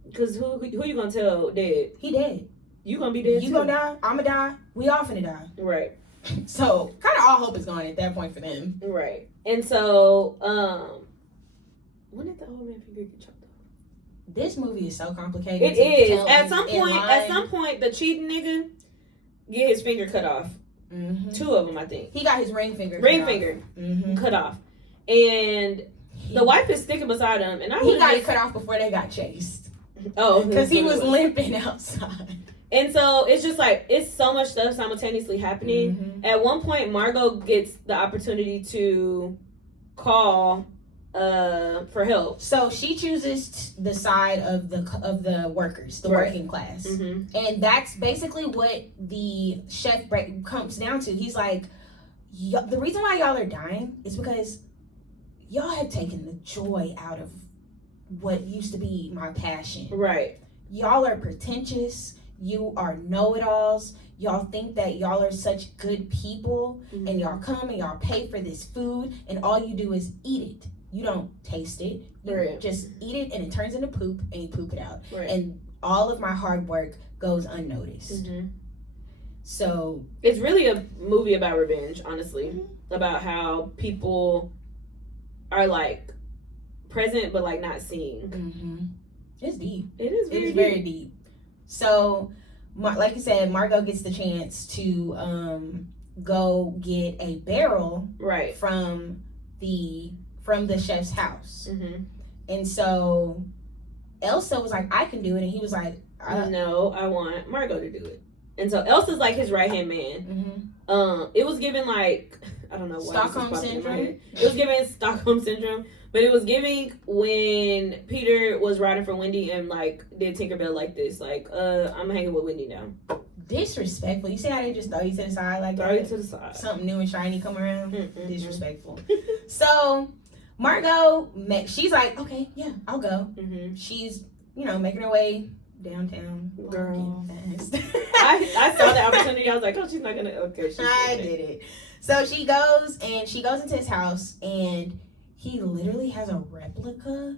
Because who you going to tell dead? He dead. You gonna be dead You too. gonna die, I'ma die, we all finna die. Right. So kind of all hope is gone at that point for them. Right. And so, when did the old man finger get chopped off? This movie is so complicated. It is. At some point, the cheating nigga get his finger cut off. Mm-hmm. 2 of them, I think. He got his ring finger. Cut off. And the wife is sticking beside him, and he got it cut off before they got chased. Oh, because he was limping outside. And so it's just like, it's so much stuff simultaneously happening. Mm-hmm. At one point, Margot gets the opportunity to call for help. So she chooses the side of the workers, the working class. Mm-hmm. And that's basically what the chef comes down to. He's like, the reason why y'all are dying is because y'all have taken the joy out of what used to be my passion. Right. Y'all are pretentious. You are know-it-alls. Y'all think that y'all are such good people, mm-hmm. and y'all come and y'all pay for this food, and all you do is eat it. You don't taste it. You just eat it, and it turns into poop, and you poop it out. Right. And all of my hard work goes unnoticed. Mm-hmm. So it's really a movie about revenge, honestly. Mm-hmm. About how people are like present but like not seeing. Mm-hmm. It's deep. It is very deep. So, like you said, Margot gets the chance to go get a barrel from the chef's house. Mm-hmm. And so Elsa was like, I can do it. And he was like, no, I want Margot to do it. And so Elsa's like his right-hand man. Mm-hmm. It was given like, I don't know why. Stockholm Syndrome? It was given Stockholm Syndrome. But it was giving when Peter was riding for Wendy and like did Tinkerbell like this. Like, I'm hanging with Wendy now. Disrespectful. You see how they just throw you to the side like that? Throw you to the side. Something new and shiny come around? Mm-mm-mm. Disrespectful. So Margot, she's like, okay, yeah, I'll go. Mm-hmm. She's, making her way downtown. Girl. Fast. I saw the opportunity. I was like, oh, she's not going to. Okay, I did it. So she goes into his house, and he literally has a replica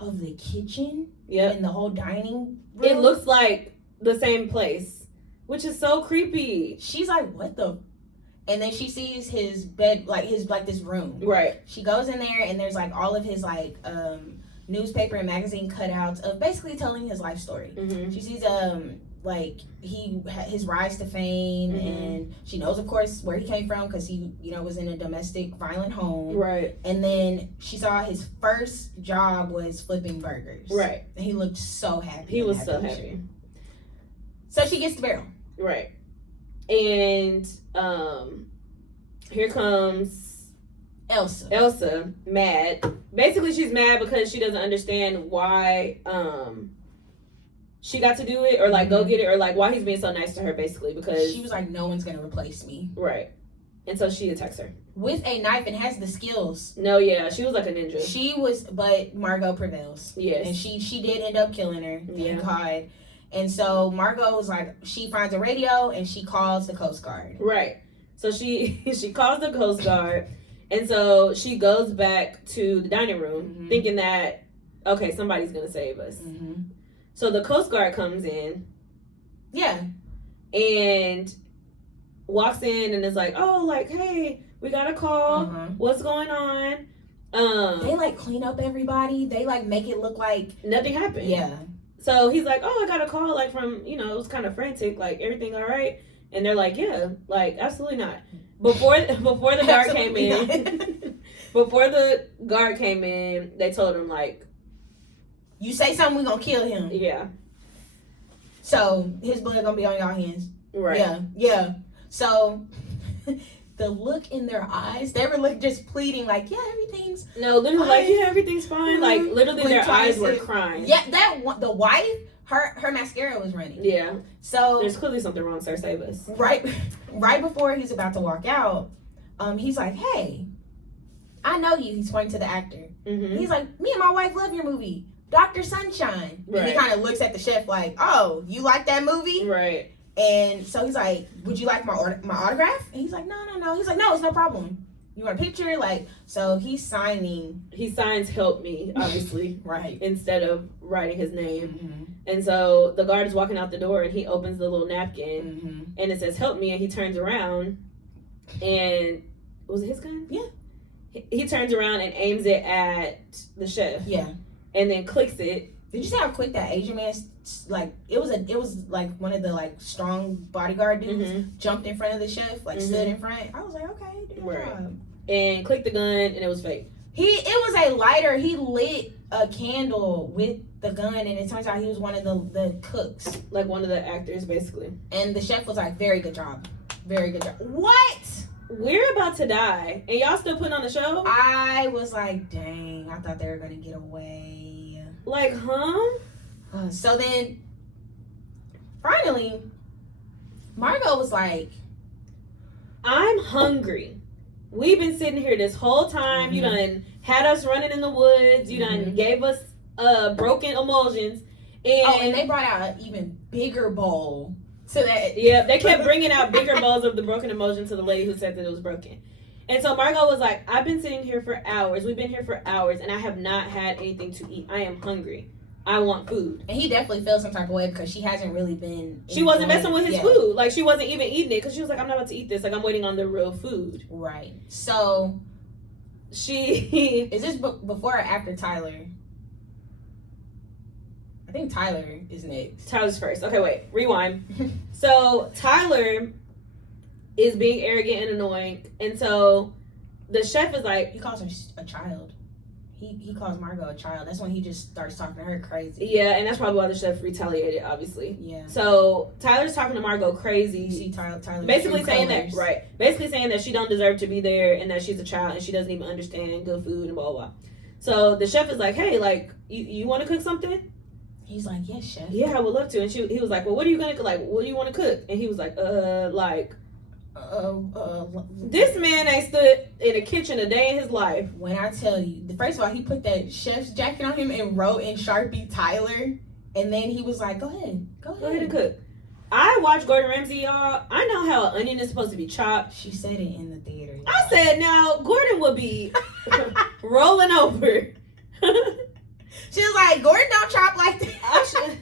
of the kitchen and the whole dining room. It looks like the same place, which is so creepy. She's like, what the? And then she sees his bed, like this room. Right. She goes in there, and there's like all of his like newspaper and magazine cutouts of basically telling his life story. Mm-hmm. She sees like his rise to fame, and she knows, of course, where he came from because he was in a domestic violent home. Right. And then she saw his first job was flipping burgers. Right. And he looked so happy. He was so happy. So she gets the barrel. Right. And here comes Elsa, mad. Basically, she's mad because she doesn't understand why she got to do it, or like go get it, or like why he's being so nice to her, basically, because she was like, no one's gonna replace me. Right. And so she attacks her with a knife and has the skills. No, yeah, she was like a ninja. But Margot prevails. Yes. And she did end up killing her. Yeah. Thank God. And so Margot was like, she finds a radio and she calls the Coast Guard. Right. So she calls the Coast Guard, and so she goes back to the dining room thinking that, okay, somebody's gonna save us. Mm-hmm. So the Coast Guard comes in. Yeah. And walks in and is like, oh, like, hey, we got a call. What's going on? They like clean up everybody. They like make it look like nothing happened. Yeah. So he's like, oh, I got a call like from, it was kind of frantic, like, everything all right? And they're like, yeah, like, absolutely not. Before the guard came in, before the guard came in, they told him, like, you say something, we're gonna kill him. Yeah. So his blood gonna be on y'all hands. Right. Yeah. So the look in their eyes, they were like just pleading, like, yeah, everything's literally fine. like, yeah, everything's fine. Like, literally their eyes were crying. Yeah, the wife, her mascara was running. Yeah. So there's clearly something wrong, sir. Save us. Right before he's about to walk out, he's like, hey, I know you. He's pointing to the actor. Mm-hmm. He's like, me and my wife love your movie, Dr. Sunshine. Right. And he kind of looks at the chef like, oh, you like that movie? Right. And so he's like, would you like my autograph? And he's like, no. He's like, no, it's no problem. You want a picture? Like, so he signs help me, obviously. Right. Instead of writing his name. Mm-hmm. And so the guard is walking out the door, and he opens the little napkin, and it says "Help me," and he turns around, and was it his gun? Yeah. He turns around and aims it at the chef. Yeah. And then clicks it. Did you see how quick that Asian man, like, it was like one of the, like, strong bodyguard dudes jumped in front of the chef, like, stood in front. I was like, okay, do your job. And clicked the gun, and it was fake. It was a lighter. He lit a candle with the gun, and it turns out he was one of the cooks. Like, one of the actors, basically. And the chef was like, very good job. Very good job. What? We're about to die, and y'all still putting on the show? I was like, dang, I thought they were going to get away. Like, huh? So then, finally, Margot was like, I'm hungry. We've been sitting here this whole time. You done had us running in the woods. You done gave us broken emulsions. And they brought out an even bigger bowl. So that they kept bringing out bigger bowls of the broken emulsion to the lady who said that it was broken. And so Margot was like, I've been sitting here for hours. We've been here for hours, and I have not had anything to eat. I am hungry. I want food. And he definitely felt some type of way because she hasn't really been... She wasn't messing with his food. Like, she wasn't even eating it because she was like, I'm not about to eat this. Like, I'm waiting on the real food. Right. So, she... Is this before or after Tyler? I think Tyler is next. Tyler's first. Okay, wait. Rewind. So, Tyler is being arrogant and annoying, and so the chef is like, he calls her a child. He calls Margot a child. That's when he just starts talking to her crazy. Yeah, and that's probably why the chef retaliated, obviously. Yeah. So Tyler's talking to Margot crazy. You see Tyler basically saying that, right? Basically saying that she don't deserve to be there, and that she's a child, and she doesn't even understand good food and blah blah. So the chef is like, hey, like, you want to cook something? He's like, yes, chef. Yeah, I would love to. And he was like, well, what are you gonna like? What do you want to cook? And he was like, this man ain't stood in a kitchen a day in his life. When I tell you, first of all, he put that chef's jacket on him and wrote in Sharpie Tyler, and then he was like, go ahead and cook. I watch Gordon Ramsay, y'all. I know how an onion is supposed to be chopped. She said it in the theater. Y'all. I said, now Gordon would be rolling over. She was like, Gordon don't chop like that.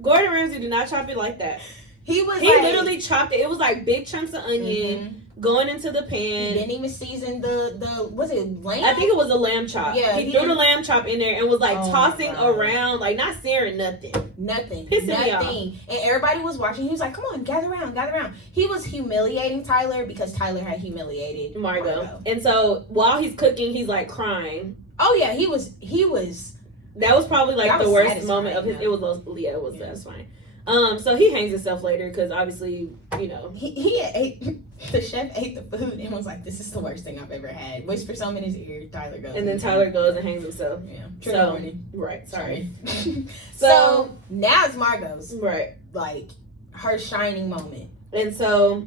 Gordon Ramsay did not chop it like that. He literally chopped it. It was like big chunks of onion going into the pan. He didn't even season the was it lamb? I think it was a lamb chop. Yeah, he threw the lamb chop in there and was like tossing around, like not searing nothing. Pissing me off. And everybody was watching. He was like, come on, gather around. He was humiliating Tyler because Tyler had humiliated Margot. And so while he's cooking, he's like crying. Oh yeah, he was. That was probably like the worst moment of his. It was satisfying. So he hangs himself later because obviously, you know, he ate. The chef ate the food and was like, "This is the worst thing I've ever had." Whispers something in his ear. Tyler goes, and then Tyler goes and hangs himself. Yeah. Trigger warning. Right. Sorry. So now it's Margot's. Right. Like her shining moment. And so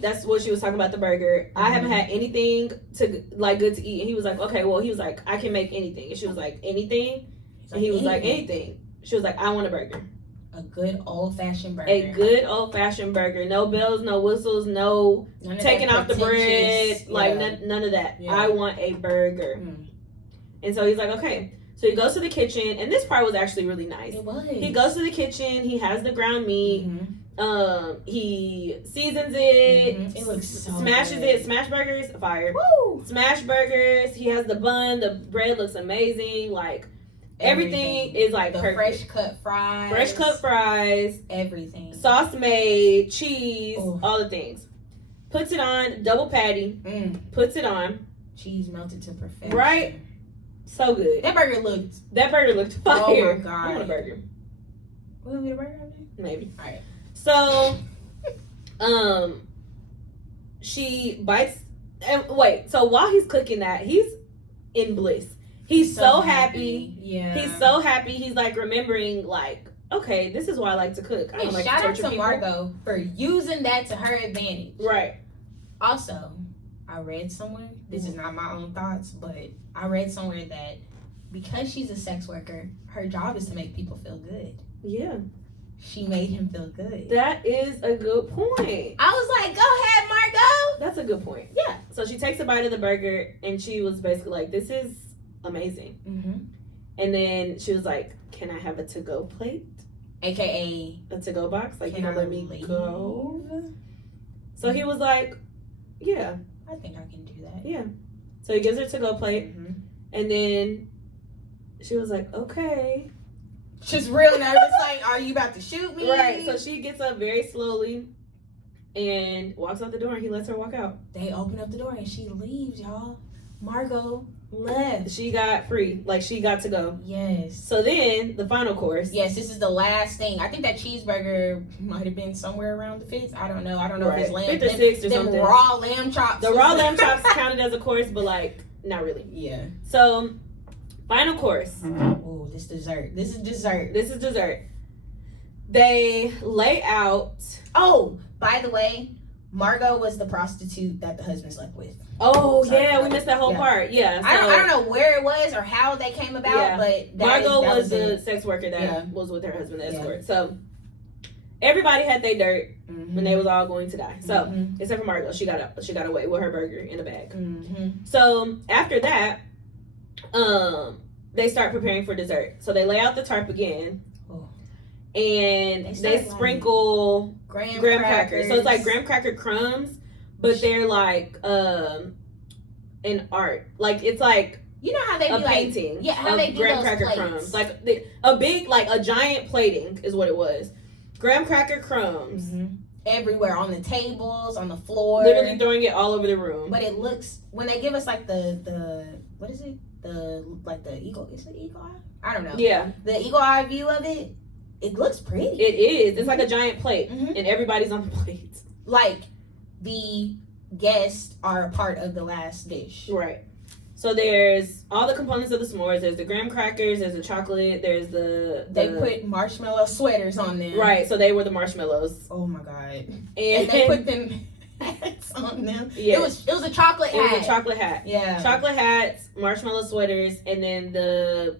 that's what she was talking about, the burger. I haven't had anything to like good to eat. And he was like, okay, well, he was like, I can make anything. And she was like, anything? And he was like, anything. She was like, I want a burger. A good old-fashioned burger. A good old-fashioned burger. No bells, no whistles, no taking off the bread. Like, none of that. Yeah. I want a burger. And so he's like, okay. So he goes to the kitchen. And this part was actually really nice. It was. He goes to the kitchen. He has the ground meat. He seasons it. It looks so smashes good. it. Smash burgers, fire. Woo! Smash burgers. He has the bun. The bread looks amazing. Like, everything is like the perfect. Fresh cut fries. Everything. Sauce made, cheese, all the things. Puts it on, double patty. Puts it on. Cheese melted to perfection. Right? So good. That burger looked fire. Oh my God. I want a burger. Will we get a burger? Maybe. Alright. So, she bites. And wait, so while he's cooking that, he's in bliss. He's so happy. Yeah. He's so happy. He's like remembering, like, okay, this is why I like to cook. I don't like to torture people. Shout out to Margot for using that to her advantage. Right. Also, I read somewhere, this is not my own thoughts, but I read somewhere that because she's a sex worker, her job is to make people feel good. Yeah. She made him feel good. That is a good point. I was like, go ahead, Margot. That's a good point. Yeah. So she takes a bite of the burger and she was basically like, this is amazing. And then she was like, "Can I have a to-go plate? AKA a to-go box? Like, you can gonna I let me leave? go?" So he was like, "Yeah, I think I can do that. yeah." So he gives her a to-go plate, Mm-hmm. and then she was like, "Okay." She's real nervous, like, are you about to shoot me? Right. So she gets up very slowly and walks out the door, and he lets her walk out. They open up the door and she leaves, y'all. Margot left. She got free. Like, she got to go. Yes. So then, the final course. Yes, this is the last thing. I think that cheeseburger might have been somewhere around the 5th. I don't know. I don't know if it's lamb. 5th or 6th or them something. raw lamb chops. The raw lamb chops counted as a course, but, like, not really. Yeah. So, final course. Oh, this dessert. This is dessert. This is dessert. They lay out. Oh, by the way, Margot was the prostitute that the husband slept with. Oh, Sorry, yeah, we missed that whole part. Yeah. So, I don't know where it was or how they came about, but Margot that was the it. sex worker that Yeah. was with her husband, the escort. Yeah. So, everybody had their dirt Mm-hmm. when they was all going to die. So, Mm-hmm. except for Margot, she got away with her burger in a bag. Mm-hmm. So, after that, they start preparing for dessert. So, they lay out the tarp again. Oh. And they sprinkle graham crackers. So it's like graham cracker crumbs, but they're like an art. Like, it's like, you know how they a do painting like, yeah, how of they do graham those cracker plates. crumbs. Like a big, like a giant plating is what it was. Graham cracker crumbs. Mm-hmm. Everywhere on the tables, on the floor. Literally throwing it all over the room. But it looks, when they give us like the what is it? The eagle, is it eagle eye? I don't know. Yeah. The eagle eye view of it, it looks pretty. It is. It's like a giant plate. Mm-hmm. And everybody's on the plate. Like the guests are a part of the last dish. Right. So there's all the components of the s'mores. There's the graham crackers. There's the chocolate. There's the They put marshmallow sweaters on them. Right. So they were the marshmallows. Oh my god. And they put them hats on them. Yeah. It was a chocolate hat. It was a chocolate hat. Yeah. Chocolate hats, marshmallow sweaters, and then the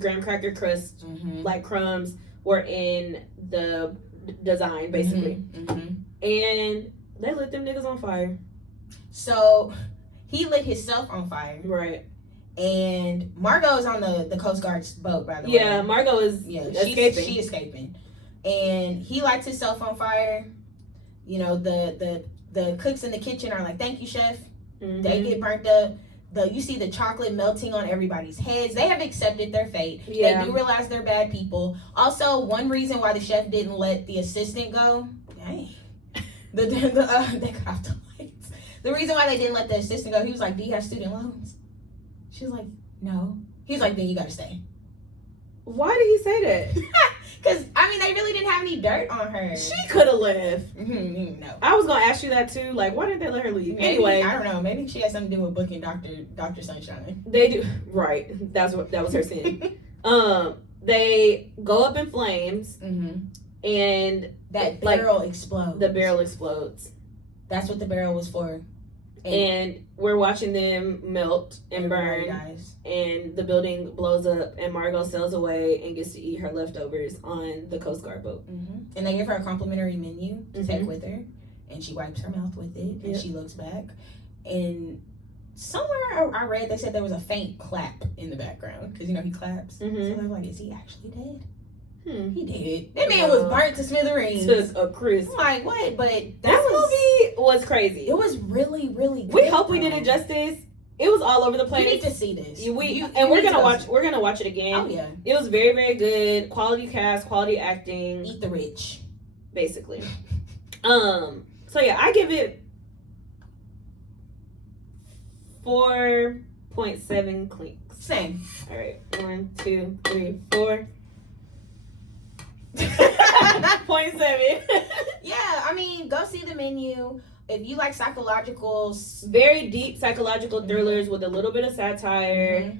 graham cracker crust, Mm-hmm. like crumbs, were in the design, basically. Mm-hmm. And they lit them niggas on fire. So he lit himself on fire. Right. And Margot's on the Coast Guard's boat, by the way. Yeah, Margot is escaping. She's escaping. And he lights himself on fire. You know, the cooks in the kitchen are like, "Thank you, chef." Mm-hmm. They get burnt up. You see the chocolate melting on everybody's heads. They have accepted their fate. Yeah. They do realize they're bad people. Also, one reason why the chef didn't let the assistant go, dang, they got off the lights. The reason why they didn't let the assistant go, he was like, "Do you have student loans?" She was like, "No." He's like, "Then you gotta stay." Why did he say that? Because, I mean, they really didn't have any dirt on her. She could have left. Mm-hmm, no. I was gonna ask you that too. Like, why didn't they let her leave? Maybe, Anyway, I don't know. Maybe she had something to do with booking Dr. Sunshine. they do. Right. That was her sin. They go up in flames, Mm-hmm. and That barrel explodes. the barrel explodes. That's what the barrel was for. And we're watching them melt and everybody burn, dies. and the building blows up, and Margot sails away and gets to eat her leftovers on the Coast Guard boat. Mm-hmm. And they give her a complimentary menu to take Mhm. with her, and she wipes her mouth with it, and Yep. she looks back, and somewhere I read they said there was a faint clap in the background because he claps. Mhm. So they're like, "Is he actually dead?" He did. That man No. was burnt to smithereens. To a crisp. I'm like, what? But This movie was crazy. It was really, really good. We hope we did it justice. It was all over the You place. need to see this. We're need gonna to watch. We're gonna watch it again. Oh yeah. It was very, very good. Quality cast, quality acting, Eat the rich. basically. So yeah, I give it 4.7 clinks. Same. All right, 1, 2, 3, 4. 0.7. Yeah, I mean, go see the menu. If you like psychological, Very deep psychological thrillers with a little bit of satire,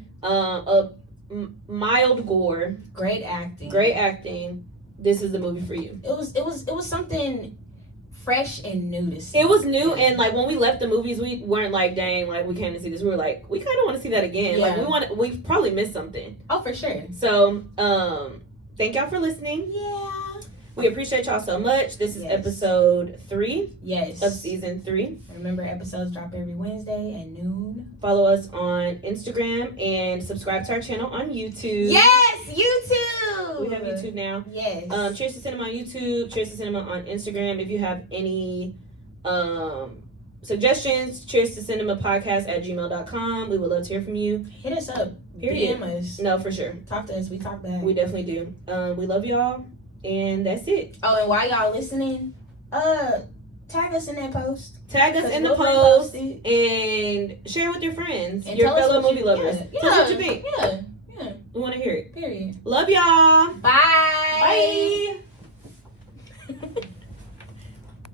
mild gore, great acting. great acting. This is the movie for you. It was something fresh and new to see. It was new, and like when we left the movies, we weren't like, dang, like we came to see this. We were like, we kind of want to see that again. Yeah. Like we probably missed something. Oh, for sure. So, thank y'all for listening. Yeah. We appreciate y'all so much. This is Yes. episode 3 Yes. of season 3. Remember, episodes drop every Wednesday at noon. Follow us on Instagram and subscribe to our channel on YouTube. Yes, YouTube. We have YouTube now. Yes. Cheers to Cinema on YouTube. Cheers to Cinema on Instagram. If you have any suggestions, cheers to cinema podcast at gmail.com. We would love to hear from you. Hit us up. Period. DM us. No, for sure. Talk to us. We talk back. We definitely do. We love y'all. And that's it. Oh, and while y'all listening, tag us in that post. Tag us in the we'll post repost it. and share it with your friends, And your tell us fellow what movie you- lovers. yeah, Tell us what you think. Yeah. We want to hear it. Period. Love y'all. Bye.